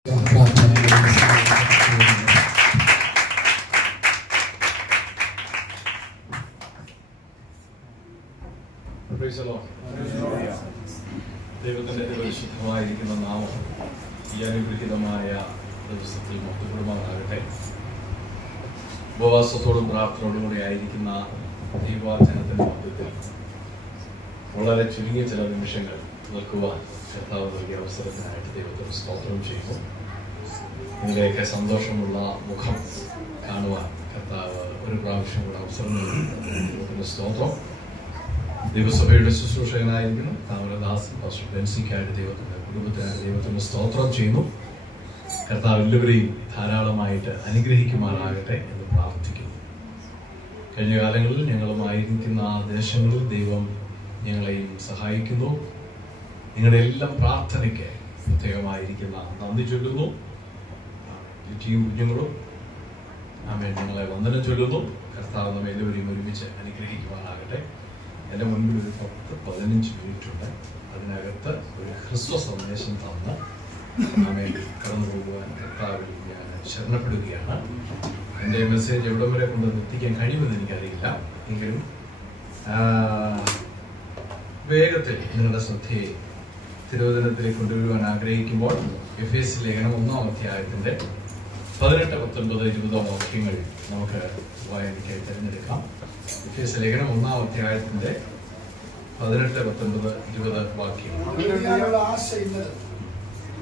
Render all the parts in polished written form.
ദൈവത്തിന്റെ പരിശുദ്ധമായിരിക്കുന്ന നാമം ഈ അനുഗ്രഹീതമായ ദിവസത്തിൽ മഹത്വപ്പെടുമാറാകട്ടെ. ഉപവാസത്തോടും പ്രാർത്ഥനയോടും കൂടി ആയിരിക്കുന്ന ദൈവവചനത്തിന്റെ മധ്യത്തിൽ വളരെ ചുരുങ്ങിയ ചില നിമിഷങ്ങൾ നിൽക്കുവാൻ കർത്താവ് നൽകിയ അവസരത്തിനായിട്ട് ദൈവത്തിന് സ്തോത്രം ചെയ്യുന്നു. നിങ്ങളുടെയൊക്കെ സന്തോഷമുള്ള മുഖം കാണുവാൻ കർത്താവ് ഒരു പ്രാവശ്യം കൂടെ അവസരം നൽകുന്നു. സ്തോത്രം. ദൈവസഭയുടെ ശുശ്രൂഷകനായിരിക്കുന്നു താമരദാസ് പാസ്റ്റർ ബെൻസിക്കായിട്ട് ദൈവത്തിന്റെ കുടുംബത്തിനായിട്ട് ദൈവത്തിന് സ്തോത്രം ചെയ്യുന്നു. കർത്താവ് എല്ലാവരെയും ധാരാളമായിട്ട് അനുഗ്രഹിക്കുമാറാകട്ടെ എന്ന് പ്രാർത്ഥിക്കുന്നു. കഴിഞ്ഞ കാലങ്ങളിൽ ഞങ്ങളുമായിരിക്കുന്ന ദേശങ്ങളിൽ ദൈവം ഞങ്ങളെയും സഹായിക്കുന്നു. നിങ്ങളുടെ എല്ലാം പ്രാർത്ഥനയ്ക്ക് പ്രത്യേകമായിരിക്കുന്ന നന്ദി ചൊല്ലുന്നു. കുഞ്ഞുങ്ങളും ഞങ്ങളെ വന്ദനം ചൊല്ലുന്നു. കർത്താവ് നമ്മെ എല്ലാവരെയും ഒരുമിച്ച് അനുഗ്രഹിക്കുവാനാകട്ടെ. എൻ്റെ മുൻപിൽ ഒരു 10-15 മിനിറ്റ് ഉണ്ട്. അതിനകത്ത് ഒരു ഹ്രസ്വ സന്ദേശം തന്ന് നമ്മെ കടന്നു പോകുവാൻ കർത്താവിൽ ഞാൻ ശരണപ്പെടുകയാണ്. എൻ്റെ മെസ്സേജ് എവിടെ വരെ കൊണ്ടുവന്ന് എത്തിക്കാൻ കഴിയുമെന്ന് എനിക്കറിയില്ല. എങ്കിലും വേഗത്തിൽ നിങ്ങളുടെ ശ്രദ്ധയെ തിരുവചനത്തിലേക്ക് കൊണ്ടുവരുവാൻ ആഗ്രഹിക്കുമ്പോൾ എഫേസ്യ ലേഖനം 1-ാം അധ്യായത്തിന്റെ 18, 19, 20 വാക്യങ്ങൾ നമുക്ക് വായനയ്ക്കായി തിരഞ്ഞെടുക്കാം. എഫേസ്യ ലേഖനം 1-ാം അധ്യായത്തിന്റെ 18, 19, 20 വാക്യങ്ങൾ.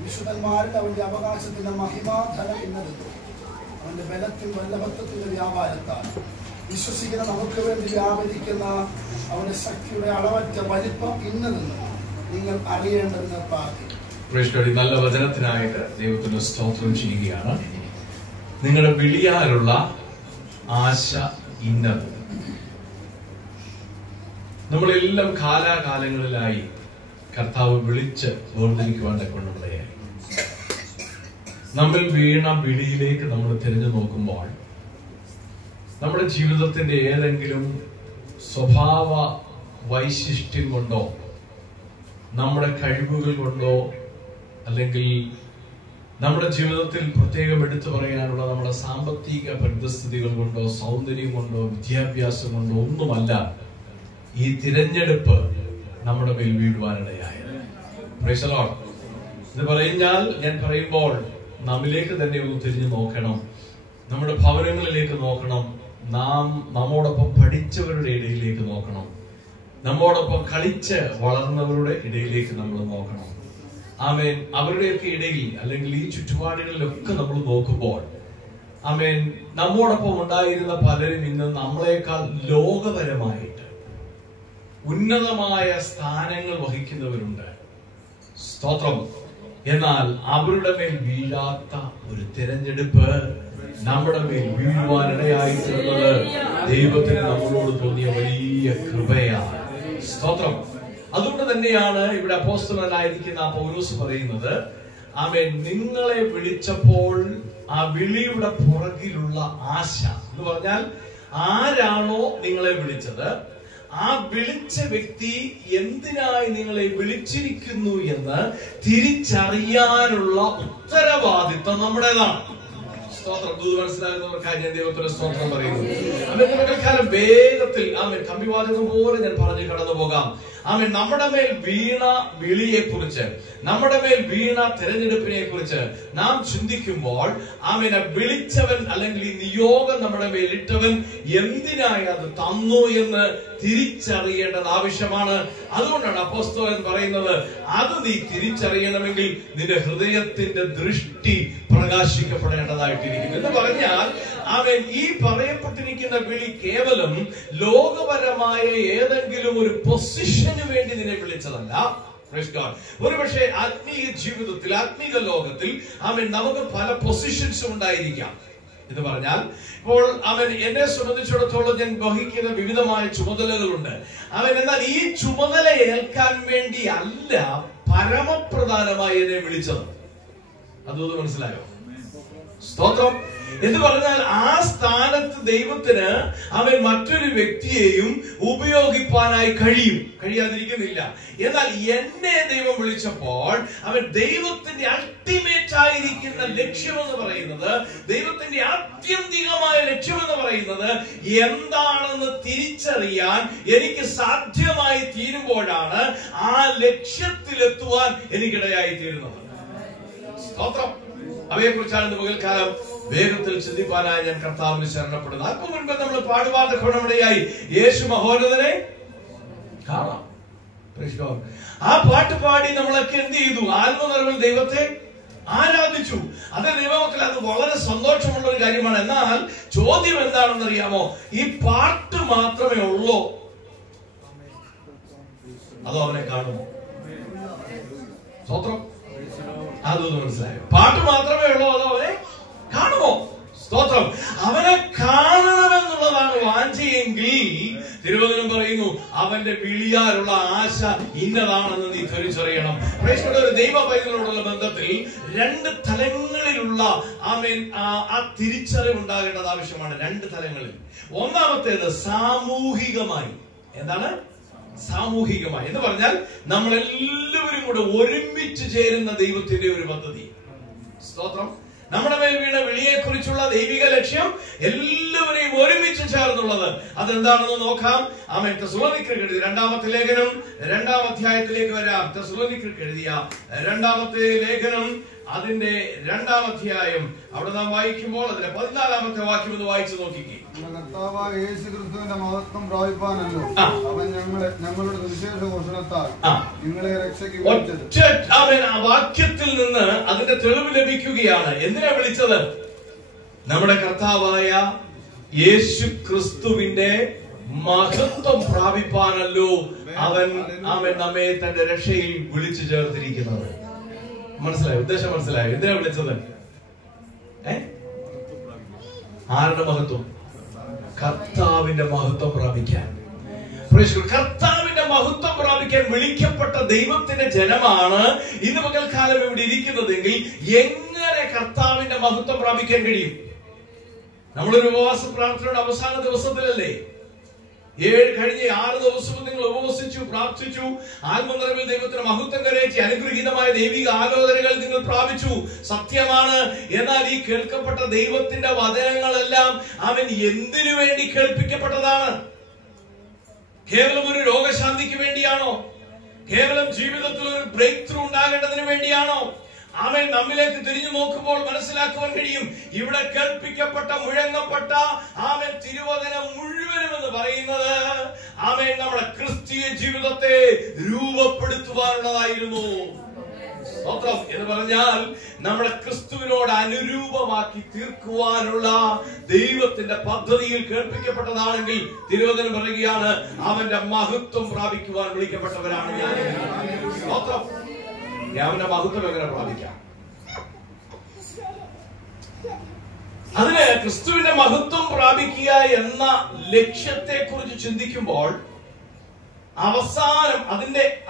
വിശുദ്ധന്മാരുടെ അവന്റെ അവകാശത്തിന്റെ മഹിമാധനം എന്നത് അവന്റെ ബലത്തിൽ വല്ലഭത്വത്തിന്റെ വ്യാപാരത്താൽ വിശ്വസിക്കുന്ന നമുക്ക് വേണ്ടി വ്യാപരിക്കുന്ന അവന്റെ ശക്തിയുടെ അളവറ്റ വലിപ്പം ഇന്നതെന്ന് നിങ്ങൾ അറിയേണ്ടതെന്ന് പ്രാർത്ഥിക്കും. നല്ല വചനത്തിനായിട്ട് ദൈവത്തിന് സ്തോത്രം ചെയ്യുകയാണ്. നിങ്ങളുടെ വിളിയാലുള്ള ആശ ഇന്നത്. നമ്മളെല്ലാം കാലാകാലങ്ങളിലായി കർത്താവ് വിളിച്ച് വേർതിരിക്കുവാൻ കൊണ്ടുള്ളയായി നമ്മൾ വീണ വിളിയിലേക്ക് നമ്മൾ തിരിഞ്ഞു നോക്കുമ്പോൾ നമ്മുടെ ജീവിതത്തിന്റെ ഏതെങ്കിലും സ്വഭാവ വൈശിഷ്ട്യം കൊണ്ടോ നമ്മുടെ കഴിവുകൾ കൊണ്ടോ അല്ലെങ്കിൽ നമ്മുടെ ജീവിതത്തിൽ പ്രത്യേകം എടുത്തു പറയാനുള്ള നമ്മുടെ സാമ്പത്തിക പരിതസ്ഥിതികൾ കൊണ്ടോ സൗന്ദര്യം കൊണ്ടോ വിദ്യാഭ്യാസം കൊണ്ടോ ഒന്നുമല്ല ഈ തിരഞ്ഞെടുപ്പ് നമ്മുടെ മേൽ വീഴുവാനിടയായത്. Praise the Lord. ഇത് ഞാൻ പറയുമ്പോൾ നമ്മിലേക്ക് തന്നെ ഒന്ന് തിരിഞ്ഞു നോക്കണം. നമ്മുടെ ഭവനങ്ങളിലേക്ക് നോക്കണം. നമ്മോടൊപ്പം പഠിച്ചവരുടെ ഇടയിലേക്ക് നോക്കണം. നമ്മോടൊപ്പം കളിച്ച് വളർന്നവരുടെ ഇടയിലേക്ക് നമ്മൾ നോക്കണം. ആമേൻ. അവരുടെയൊക്കെ ഇടയിൽ അല്ലെങ്കിൽ ഈ ചുറ്റുപാടുകളിലൊക്കെ നമ്മൾ നോക്കുമ്പോൾ ആമേൻ നമ്മോടൊപ്പം ഉണ്ടായിരുന്ന പലരും ഇന്ന് നമ്മളെക്കാൾ ലോകപരമായിട്ട് ഉന്നതമായ സ്ഥാനങ്ങൾ വഹിക്കുന്നവരുണ്ട്. സ്തോത്രം. എന്നാൽ അവരുടെ മേൽ വീഴാത്ത ഒരു തിരഞ്ഞെടുപ്പ് നമ്മുടെ മേൽ വീഴുവാനിടയായിട്ടുള്ളത് ദൈവത്തിന് നമ്മളോട് തോന്നിയ വലിയ കൃപയാണ്. സ്തോത്രം. അതുകൊണ്ട് തന്നെയാണ് ഇവിടെ അപ്പോസ്തലനായിരിക്കുന്ന പൗലോസ് പറയുന്നത്, ആമേൻ, നിങ്ങളെ വിളിച്ചപ്പോൾ ആ വിളിയുടെ പുറകിലുള്ള ആശ എന്ന് പറഞ്ഞാൽ ആരാണോ നിങ്ങളെ വിളിച്ചത് ആ വിളിച്ച വ്യക്തി എന്തിനായി നിങ്ങളെ വിളിച്ചിരിക്കുന്നു എന്ന് തിരിച്ചറിയാനുള്ള ഉത്തരവാദിത്വം നമ്മുടേതാണ്. സ്തോത്രം. മനസ്സിലാകുന്നവർക്കായി ഞാൻ ദൈവത്തിന്റെ സ്തോത്രം പറയുന്നു. അവൻ വേഗത്തിൽ കമ്പിവാചകം പോലെ ഞാൻ പറഞ്ഞു കടന്നു പോകാം. നമ്മുടെ മേൽ വീണ വിളിയെ കുറിച്ച്, നമ്മുടെ മേൽ വീണ തിരഞ്ഞെടുപ്പിനെ കുറിച്ച് നാം ചിന്തിക്കുമ്പോൾ വിളിച്ചവൻ അല്ലെങ്കിൽ ഈ നിയോഗം നമ്മുടെ മേൽ ഇട്ടവൻ എന്തിനായി അത് തന്നു എന്ന് തിരിച്ചറിയേണ്ടത് ആവശ്യമാണ്. അതുകൊണ്ടാണ് അപ്പോസ്തലൻ പറയുന്നത്, അത് നീ തിരിച്ചറിയണമെങ്കിൽ നിന്റെ ഹൃദയത്തിന്റെ ദൃഷ്ടി പ്രകാശിക്കപ്പെടേണ്ടതായിട്ടിരിക്കുന്നു എന്ന് പറഞ്ഞാൽ ഈ പറയപ്പെട്ടിരിക്കുന്ന വിളി കേവലം ലോകപരമായ ഏതെങ്കിലും ഒരു പൊസിഷന് വേണ്ടി നിന്നെ വിളിച്ചതല്ല. ഒരുപക്ഷെ ആത്മീയ ജീവിതത്തിൽ, ആത്മീക ലോകത്തിൽ നമുക്ക് പല പൊസിഷൻസും ഉണ്ടായിരിക്കാം. എന്ന് പറഞ്ഞാൽ ഇപ്പോൾ എന്നെ സംബന്ധിച്ചിടത്തോളം ഞാൻ വഹിക്കുന്ന വിവിധമായ ചുമതലകളുണ്ട്. എന്നാൽ ഈ ചുമതല ഏൽക്കാൻ വേണ്ടി അല്ല പരമപ്രധാനമായി എന്നെ വിളിച്ചത്. അതൊന്ന് മനസ്സിലായോ? സ്തോത്രം. എന്ന് പറഞ്ഞാൽ ആ സ്ഥാനത്ത് ദൈവത്തിന് അവൻ മറ്റൊരു വ്യക്തിയെയും ഉപയോഗിപ്പാനായി കഴിയാതിരിക്കുന്നില്ല. എന്നാൽ എന്നെ ദൈവം വിളിച്ചപ്പോൾ അവൻ ദൈവത്തിന്റെ അൾട്ടിമേറ്റ് ആയിരിക്കുന്ന ലക്ഷ്യമെന്ന് പറയുന്നത്, ദൈവത്തിന്റെ ആത്യന്തികമായ ലക്ഷ്യമെന്ന് പറയുന്നത് എന്താണെന്ന് തിരിച്ചറിയാൻ എനിക്ക് സാധ്യമായി തീരുമ്പോഴാണ് ആ ലക്ഷ്യത്തിലെത്തുവാൻ എനിക്കിടയായി തീരുന്നത്. സ്തോത്രം. അവയെക്കുറിച്ചാണ് ഇന്ന് പകൽക്കാലം വേഗത്തിൽ ചിന്തിപ്പാനായി ഞാൻ കർത്താവിന് ശരണപ്പെടുന്നത്. അല്പം മുൻപ് നമ്മൾ പാടുപാട്ട് ക്രമണമടയായി യേശു മഹോന്നതനെ കാണാം. ആ പാട്ട് പാടി നമ്മളൊക്കെ എന്ത് ചെയ്തു? ആത്മനിറവിൽ ദൈവത്തെ ആരാധിച്ചു. അത് ദൈവമക്കളെ, അത് വളരെ സന്തോഷമുള്ള ഒരു കാര്യമാണ്. എന്നാൽ ചോദ്യം എന്താണെന്നറിയാമോ? ഈ പാട്ട് മാത്രമേ ഉള്ളൂ, അതോ അവനെ കാണുമോ? സ്തോത്രം. അതൊന്ന് മനസ്സിലായോ? പാട്ട് മാത്രമേ ഉള്ളൂ, അതോ അവനെ കാണുമോ? സ്തോത്രം. അവനെ കാണണമെന്നുള്ളതാണ് വാഞ്ചയെങ്കിൽ തിരുവചനം പറയുന്നു, അവന്റെ വിളിയാലുള്ള ആശ ഇന്നതാണെന്ന് നീ തിരിച്ചറിയണം. ഒരു ദൈവ പൈതലോടുള്ള ബന്ധത്തിൽ രണ്ട് തലങ്ങളിലുള്ള ആ തിരിച്ചറിവ് ഉണ്ടാകേണ്ടത് ആവശ്യമാണ്. രണ്ട് തലങ്ങളിൽ. ഒന്നാമത്തേത് സാമൂഹികമായി. എന്താണ് സാമൂഹികമായി എന്ന് പറഞ്ഞാൽ നമ്മളെല്ലാവരും കൂടെ ഒരുമിച്ച് ചേരുന്ന ദൈവത്തിന്റെ ഒരു പദ്ധതി. സ്തോത്രം. നമ്മുടെ മേൽ വീണ വിളിയെ കുറിച്ചുള്ള ദൈവിക ലക്ഷ്യം എല്ലാവരെയും ഒരുമിച്ച് ചേർന്നുള്ളത്. അതെന്താണെന്ന് നോക്കാം. ആമേൻ. തെസ്സലോനിക്കർക്ക് എഴുതിയ രണ്ടാമത്തെ ലേഖനം 2-ാം അധ്യായത്തിലേക്ക് വരാം. തെസ്സലോനിക്കർക്ക് എഴുതിയ 2-ാമത്തെ ലേഖനം അതിന്റെ 2-ാം അധ്യായം അവിടെ നാം വായിക്കുമ്പോൾ അതിന്റെ 14-ാമത്തെ വാക്യം ഒന്ന് വായിച്ചു നോക്കിക്കേ. കർത്താവായ യേശുക്രിസ്തുവിന്റെ മഹത്വം പ്രാപിപ്പാനല്ലോ അവൻ ഞങ്ങളുടെ സുവിശേഷ ഘോഷണത്താൽ നിങ്ങളെ രക്ഷയ്ക്ക് വിളിച്ചത്. ആ വാക്യത്തിൽ നിന്ന് അതിന്റെ തെളിവ് ലഭിക്കുകയാണ്. എന്തിനാ വിളിച്ചത്? നമ്മുടെ കർത്താവായ യേശു ക്രിസ്തുവിന്റെ മഹത്വം പ്രാപിപ്പാനല്ലോ അവൻ നമ്മെ തന്റെ രക്ഷയിൽ വിളിച്ചു ചേർത്തിരിക്കുന്നത്. മനസ്സിലായോ? ഉദ്ദേശം മനസ്സിലായോ? എന്തിനാ വിളിച്ചത്? ആരുടെ മഹത്വം? കർത്താവിന്റെ മഹത്വം പ്രാപിക്കാൻ. കർത്താവിന്റെ മഹത്വം പ്രാപിക്കാൻ വിളിക്കപ്പെട്ട ദൈവത്തിന്റെ ജനമാണ് ഇന്ന് പകൽക്കാലം ഇവിടെ ഇരിക്കുന്നതെങ്കിൽ എങ്ങനെ കർത്താവിന്റെ മഹത്വം പ്രാപിക്കാൻ കഴിയും? നമ്മളൊരു ഉപവാസ പ്രാർത്ഥനയുടെ അവസാന ദിവസത്തിലല്ലേ? കഴിഞ്ഞ 6 ദിവസവും നിങ്ങൾ ഉപവസിച്ചു, പ്രാർത്ഥിച്ചു, ആത്മനിറവിൽ ദൈവത്തിന് മഹത്വം കരയിച്ച് അനുഗ്രഹീതമായ ദൈവിക ആലോചനകൾ നിങ്ങൾ പ്രാപിച്ചു. സത്യമാണ്. എന്നാൽ ഈ കേൾക്കപ്പെട്ട ദൈവത്തിന്റെ വചനങ്ങളെല്ലാം അവൻ എന്തിനു വേണ്ടി കേൾപ്പിക്കപ്പെട്ടതാണ്? കേവലം ഒരു രോഗശാന്തിക്ക് വേണ്ടിയാണോ? കേവലം ജീവിതത്തിൽ ഒരു ബ്രേക്ക് ത്രൂ ഉണ്ടാകേണ്ടതിന് വേണ്ടിയാണോ? ആമേൻ. നമ്മിലേക്ക് തിരിഞ്ഞു നോക്കുമ്പോൾ മനസ്സിലാക്കുവാൻ കഴിയും, ഇവിടെ കേൾപ്പിക്കപ്പെട്ട മുഴങ്ങപ്പെട്ട ആമേൻ തിരുവചനം മുഴുവനും എന്ന് പറയുന്നത് ആമേൻ നമ്മുടെ ക്രിസ്തീയ ജീവിതത്തെ രൂപപ്പെടുത്തുവാനുള്ളതായിരുന്നു. സ്തോത്രം. എന്ന് പറഞ്ഞാൽ നമ്മുടെ ക്രിസ്തുവിനോട് അനുരൂപമാക്കി തീർക്കുവാനുള്ള ദൈവത്തിന്റെ പദ്ധതിയിൽ കേൾപ്പിക്കപ്പെട്ടതാണെങ്കിൽ തിരുവചനം പറയുകയാണ്, അവന്റെ മഹത്വം പ്രാപിക്കുവാൻ വിളിക്കപ്പെട്ടവരാണ് ഞാൻ. സ്തോത്രം. അവന്റെ മഹത്വം എങ്ങനെ പ്രാപിക്കാം? അതിന് ക്രിസ്തുവിന്റെ മഹത്വം പ്രാപിക്കുക എന്ന ലക്ഷ്യത്തെ കുറിച്ച് ചിന്തിക്കുമ്പോൾ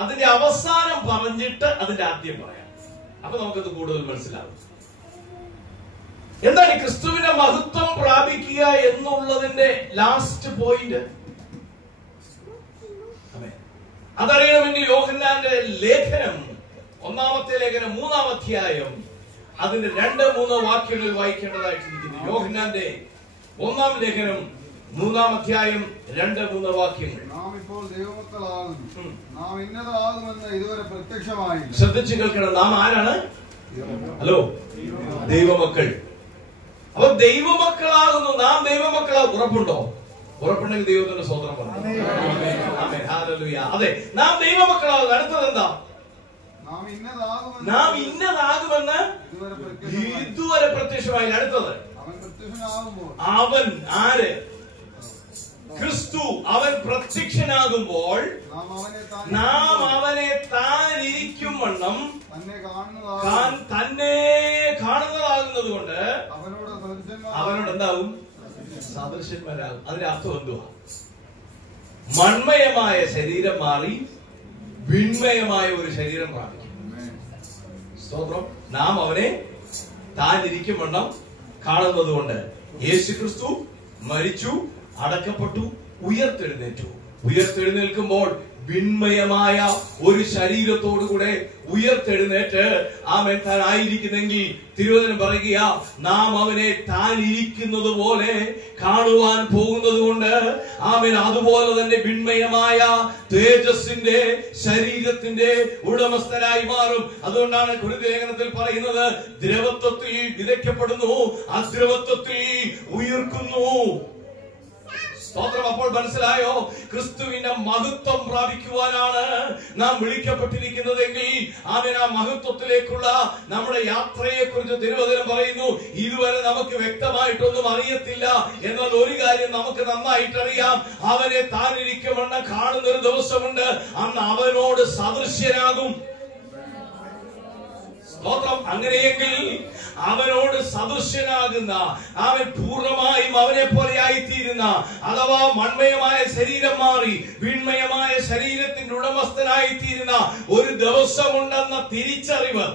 അതിന്റെ അവസാനം പറഞ്ഞിട്ട് അതിന്റെ ആദ്യം പറയാം. അപ്പൊ നമുക്കത് കൂടുതൽ മനസ്സിലാവും. എന്താണ് ഈ ക്രിസ്തുവിന്റെ മഹത്വം പ്രാപിക്കുക എന്നുള്ളതിന്റെ ലാസ്റ്റ് പോയിന്റ്? അതറിയണമെങ്കിൽ യോഹന്നാന്റെ ലേഖനം 1-ാമത്തെ ലേഖനം 3-ാം അധ്യായം അതിന്റെ 2-3 വാക്യങ്ങൾ വായിക്കേണ്ടതായിട്ടിരിക്കുന്നു. യോഹന്നാന്റെ 1-ാം ലേഖനം 3-ാം അധ്യായം 2-3 വാക്യങ്ങൾ. നാം ഇപ്പോൾ ദൈവമക്കളാകുന്നു, നാം ഇന്നതാകുമെന്ന് ഇതുവരെ പ്രത്യക്ഷമായില്ല. ശ്രദ്ധിച്ചു കേൾക്കണം. നാം ആരാണ്? ഹലോ, ദൈവമക്കൾ. അപ്പൊ ദൈവമക്കളാകുന്നു. നാം ദൈവമക്കളാ. ഉറപ്പുണ്ടോ? ഉറപ്പുണ്ടെങ്കിൽ ദൈവത്തിന്റെ സ്തോത്രം പറഞ്ഞു. അതെ, നാം ദൈവമക്കളാകുന്നു. അടുത്തത് എന്താ? നാം ഇന്നതാകുമെന്ന് ഇതുവരെ പ്രത്യക്ഷമായി. അടുത്തത് അവൻ ആര്? ക്രിസ്തു. അവൻ പ്രത്യക്ഷനാകുമ്പോൾ നാം അവനെ താൻ ഇരിക്കും വണ്ണം തന്നെ കാണുന്നതാകുന്നത് കൊണ്ട് അവനോട് എന്താവും? സദൃശന്മാരാകും. അതിന്റെ അർത്ഥം എന്തുവാ? മൺമയമായ ശരീരം മാറി വിൺമയമായ ഒരു ശരീരം പ്രാപിക്കും. സ്തോത്രം. നാം അവനെ താൻ ഇരിക്കുമെണ്ണം കാണുന്നത് കൊണ്ട്. യേശു ക്രിസ്തു മരിച്ചു, അടക്കപ്പെട്ടു, ഉയർത്തെഴുന്നേൽക്കുമ്പോൾ വിൺമയമായ ഒരു ശരീരത്തോടുകൂടെ ഉയർത്തെഴുന്നേറ്റ് ആമേൻ താൻ ആയിരിക്കുന്നെങ്കിൽ തിരുവചനം പറയുക, നാം അവനെ താൻ ഇരിക്കുന്നത് പോലെ കാണുവാൻ പോകുന്നത് കൊണ്ട് ആമേൻ അതുപോലെ തന്നെ വിൺമയമായ തേജസ്സിന്റെ ശരീരത്തിന്റെ ഉടമസ്ഥനായി മാറും. അതുകൊണ്ടാണ് കൊരിന്ത്യലേഖനത്തിൽ പറയുന്നത്, ദ്രവത്വത്തിൽ വിതയ്ക്കപ്പെടുന്നു, അദ്രവത്വത്തിൽ ഉയർക്കുന്നു. സ്തോത്രം. അപ്പോൾ മനസ്സിലായോ? ക്രിസ്തുവിന്റെ മഹത്വം പ്രാപിക്കുവാനാണ് നാം വിളിക്കപ്പെട്ടിരിക്കുന്നതെങ്കിൽ ആമേൻ ആ മഹത്വത്തിലേക്കുള്ള നമ്മുടെ യാത്രയെ കുറിച്ച് തിരുവചനം പറയുന്നു. ഇതുവരെ നമുക്ക് വ്യക്തമായിട്ടൊന്നും അറിയത്തില്ല, എന്നാൽ ഒരു കാര്യം നമുക്ക് നന്നായിട്ടറിയാം, അവനെ താനിരിക്കുമെന്ന് കാണുന്ന ഒരു ദിവസമുണ്ട്, അന്ന് അവനോട് സദൃശ്യനാകും. സ്തോത്രം. അങ്ങനെയെങ്കിൽ അവനോട് സദൃശ്യനാകുന്ന, അവൻ പൂർണ്ണമായും അവനെ പോലെ ആയിത്തീരുന്ന, അഥവാ മൺമയമായ ശരീരം മാറി വിൺമയമായ ശരീരത്തിന്റെ ഉടമസ്ഥനായിത്തീരുന്ന ഒരു ദിവസമുണ്ടെന്ന തിരിച്ചറിവ്.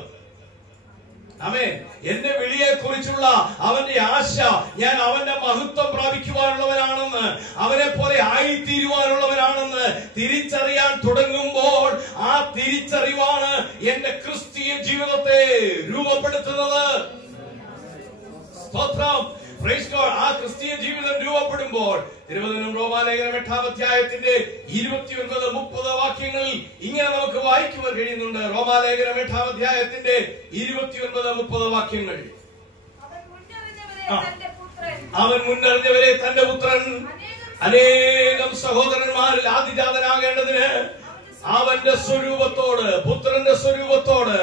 ആമേൻ. എന്റെ വിളിയെ കുറിച്ചുള്ള അവന്റെ ആശ, ഞാൻ അവന്റെ മഹത്വം പ്രാപിക്കുവാനുള്ളവനാണെന്ന്, അവനെ പോലെ ആയിത്തീരുവാനുള്ളവനാണെന്ന് തിരിച്ചറിയാൻ തുടങ്ങുമ്പോൾ ആ തിരിച്ചറിവാണ് എന്റെ ക്രിസ്തീയ ജീവിതത്തെ രൂപപ്പെടുത്തുന്നത്. സ്തോത്രം. Praise God. ആ ക്രിസ്തീയ ജീവിതം രൂപപ്പെടുമ്പോൾ തിരുവചനം റോമാലേഖനം 8-ാം അധ്യായത്തിന്റെ 29-30 വാക്യങ്ങളിൽ ഇങ്ങനെ നമുക്ക് വായിക്കുവാൻ കഴിയുന്നുണ്ട്. റോമാലേഖനം 8-ാം അധ്യായത്തിന്റെ 29-30 വാക്യങ്ങൾ. അവൻ മുന്നറിഞ്ഞവരെ തന്റെ പുത്രൻ അനേകം സഹോദരന്മാരിൽ ആദിജാതനാകേണ്ടതിന് അവന്റെ സ്വരൂപത്തോട്, പുത്രന്റെ സ്വരൂപത്തോട്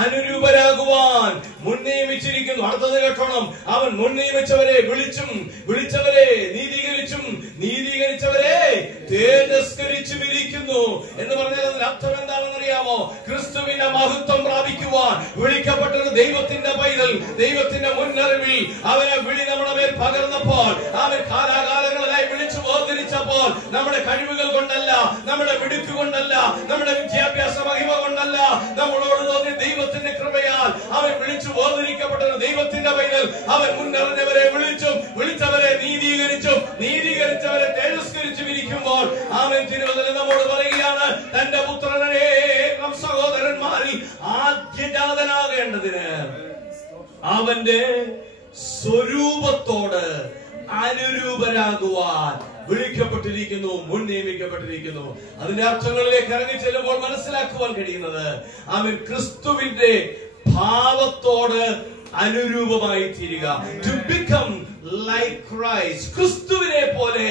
അനുരൂപരാകുവാൻ മുൻനിയമിച്ചിരിക്കുന്നു. അടുത്തത് കേട്ടോണം. അവൻ മുൻനിയമിച്ചവരെ വിളിച്ചും, വിളിച്ചവരെ നീതീകരിച്ചും, നീതീകരിച്ചവരെ തേജസ്കരിച്ചും ഇരിക്കുന്നു എന്ന് പറഞ്ഞാൽ അതിന്റെ അർത്ഥം എന്താണെന്ന് അറിയാമോ? ക്രിസ്തുവിന്റെ മഹത്വം പ്രാപിക്കുവാൻ വിളിക്കപ്പെട്ടൊരു ദൈവത്തിന്റെ പൈതൽ, ദൈവത്തിന്റെ മുന്നറിവിൽ അവനെ വിളി നമ്മുടെ മേൽ പകർന്നപ്പോൾ, അവൻ കാലാകാലങ്ങളായി വിളിച്ചു വേർതിരിച്ചപ്പോൾ, നമ്മുടെ കഴിവുകൾ കൊണ്ടല്ല, നമ്മുടെ മിടുക്ക് കൊണ്ടല്ല, നമ്മുടെ വിദ്യാഭ്യാസ മഹിമ കൊണ്ടല്ല, നമ്മളോട് തോന്നിയ ദൈവത്തിന്റെ കൃപയാൽ അവൻ വിളിച്ചു വേർതിരിക്കപ്പെട്ട ദൈവത്തിന്റെ പൈതൽ, അവൻ മുന്നറിഞ്ഞവരെ വിളിച്ചും, വിളിച്ചവരെ നീതീകരിച്ചും, നീതീകരിച്ചവരെ തേജസ്കരിച്ചും ഇരിക്കുമ്പോൾ അവൻ തിരുവചനം നമ്മോട് പറയുകയാണ്, തന്റെ പുത്രനേകം സഹോദരന്മാരിൽ ആദ്യജാതനാകേണ്ടതിന് അവന്റെ സ്വരൂപത്തോട് അനുരൂപരാകുവാൻ വിളിക്കപ്പെട്ടിരിക്കുന്നു, മുൻ നിയമിക്കപ്പെട്ടിരിക്കുന്നു. അതിന്റെ അർത്ഥങ്ങളിലേക്ക് ഇറങ്ങി ചെല്ലുമ്പോൾ മനസ്സിലാക്കുവാൻ കഴിയുന്നത്, അവൻ ക്രിസ്തുവിന്റെ ഭാവത്തോട് അനുരൂപമായി തീരുക. ടു ബിക്കം ലൈക്ക് ക്രൈസ്റ്റ്, ക്രിസ്തുവിനെ പോലെ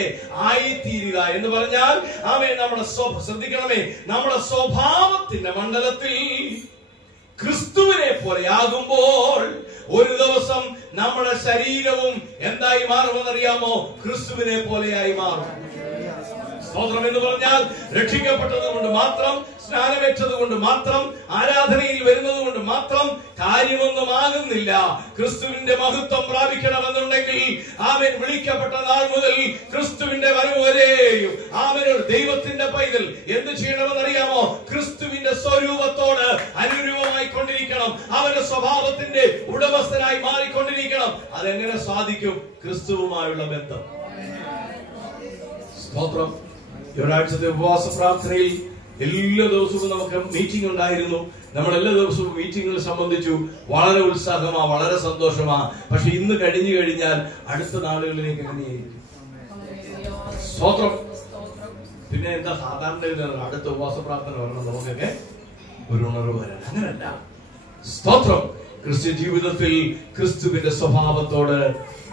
ആയിത്തീരുക എന്ന് പറഞ്ഞാൽ അവൻ നമ്മുടെ ശ്രദ്ധിക്കണമേ, നമ്മുടെ സ്വഭാവത്തിന്റെ മണ്ഡലത്തിൽ ക്രിസ്തുവിനെ പോലെ ആകുമ്പോൾ ഒരു ദിവസം നമ്മുടെ ശരീരവും എന്തായി മാറുമെന്നറിയാമോ? ക്രിസ്തുവിനെ പോലെയായി മാറും. സ്തോത്രം. എന്ന് പറഞ്ഞാൽ രക്ഷിക്കപ്പെട്ടത് കൊണ്ട് മാത്രം, സ്നാനമേറ്റത് കൊണ്ട് മാത്രം, ആരാധനയിൽ വരുന്നത് കൊണ്ട് മാത്രം കാര്യമൊന്നും ആകുന്നില്ല. ക്രിസ്തുവിന്റെ മഹത്വം പ്രാപിക്കണമെന്നുണ്ടെങ്കിൽ അവൻ വിളിക്കപ്പെട്ട നാൾ മുതൽ ക്രിസ്തുവിന്റെ വരവ് വരെയും അവൻ ഒരു ദൈവത്തിന്റെ പൈതൽ എന്ത് ചെയ്യണമെന്നറിയാമോ? ക്രിസ്തുവിന്റെ സ്വരൂപത്തോട് അനുരൂപമായി കൊണ്ടിരിക്കണം, അവന്റെ സ്വഭാവത്തിന്റെ ഉടമസ്ഥനായി മാറിക്കൊണ്ടിരിക്കണം. അതെങ്ങനെ സാധിക്കും? ക്രിസ്തുവുമായുള്ള ബന്ധം. സ്തോത്രം. ഈ ഒരാഴ്ചത്തെ ഉപവാസ പ്രാർത്ഥനയിൽ എല്ലാ ദിവസവും നമുക്ക് മീറ്റിംഗ് ഉണ്ടായിരുന്നു. നമ്മൾ എല്ലാ ദിവസവും മീറ്റിംഗുകൾ സംബന്ധിച്ചു. വളരെ ഉത്സാഹമാ, വളരെ സന്തോഷമാ. പക്ഷെ ഇന്ന് കഴിഞ്ഞു കഴിഞ്ഞാൽ അടുത്ത നാളുകളിലേക്ക് എങ്ങനെയായിരിക്കും? സ്തോത്രം. പിന്നെ എന്താ സാധാരണ അടുത്ത ഉപവാസ പ്രാർത്ഥന വരണം നമുക്കൊക്കെ ഒരു ഉണർവ് വരാൻ. അങ്ങനല്ല. സ്തോത്രം. ക്രിസ്ത്യ ജീവിതത്തിൽ ക്രിസ്തുവിന്റെ സ്വഭാവത്തോട്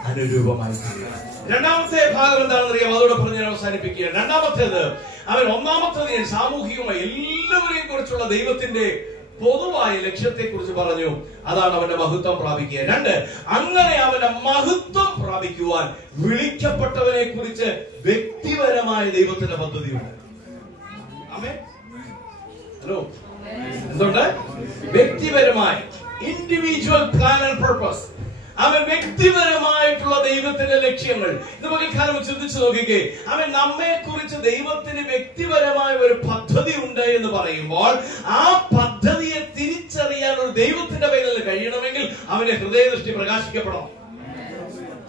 അനുരൂപമായി. രണ്ടാമത്തെ ഭാഗം എന്താണെന്ന് അറിയാം, അതോടെ പറഞ്ഞ് ഞാൻ അവസാനിപ്പിക്കുക. രണ്ടാമത്തേത്, അവൻ ഒന്നാമത്തേത് ഞാൻ സാമൂഹികമായി എല്ലാവരെയും കുറിച്ചുള്ള ദൈവത്തിന്റെ പൊതുവായ ലക്ഷ്യത്തെ കുറിച്ച് പറഞ്ഞു. അതാണ് അവന്റെ മഹത്വം പ്രാപിക്കുക. രണ്ട്, അങ്ങനെ അവന്റെ മഹത്വം പ്രാപിക്കുവാൻ വിളിക്കപ്പെട്ടവനെ കുറിച്ച് വ്യക്തിപരമായ ദൈവത്തിന്റെ പദ്ധതിയുണ്ട്. ആമേൻ. ഹലോ, എന്തുണ്ട്? വ്യക്തിപരമായ ഇൻഡിവിജ്വൽ പ്ലാൻ ആൻഡ് പർപ്പസ്. അവൻ വ്യക്തിപരമായിട്ടുള്ള ദൈവത്തിന്റെ ലക്ഷ്യങ്ങൾ. ഇത് പകൽക്കാലം ചിന്തിച്ചു നോക്കിക്കേ. അവൻ നമ്മെ കുറിച്ച് ദൈവത്തിന് വ്യക്തിപരമായ ഒരു പദ്ധതി ഉണ്ട് എന്ന് പറയുമ്പോൾ ആ പദ്ധതിയെ തിരിച്ചറിയാൻ ഒരു ദൈവത്തിന്റെ പേരിൽ കഴിയണമെങ്കിൽ അവന്റെ ഹൃദയദൃഷ്ടി പ്രകാശിക്കപ്പെടണം.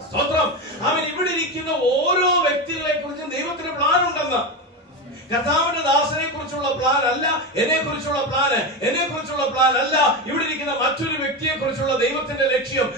സ്തോത്രം. അവൻ ഇവിടെ ഇരിക്കുന്ന ഓരോ വ്യക്തികളെ കുറിച്ചും ദൈവത്തിന് പ്ലാൻ ഉണ്ടെന്ന്. കർത്താവിന്റെ ദാസനെ കുറിച്ചുള്ള പ്ലാൻ അല്ല എന്നെ കുറിച്ചുള്ള പ്ലാൻ, എന്നെ കുറിച്ചുള്ള പ്ലാൻ അല്ല ഇവിടെ ഇരിക്കുന്ന മറ്റൊരു വ്യക്തിയെ കുറിച്ചുള്ള ദൈവത്തിന്റെ ലക്ഷ്യം.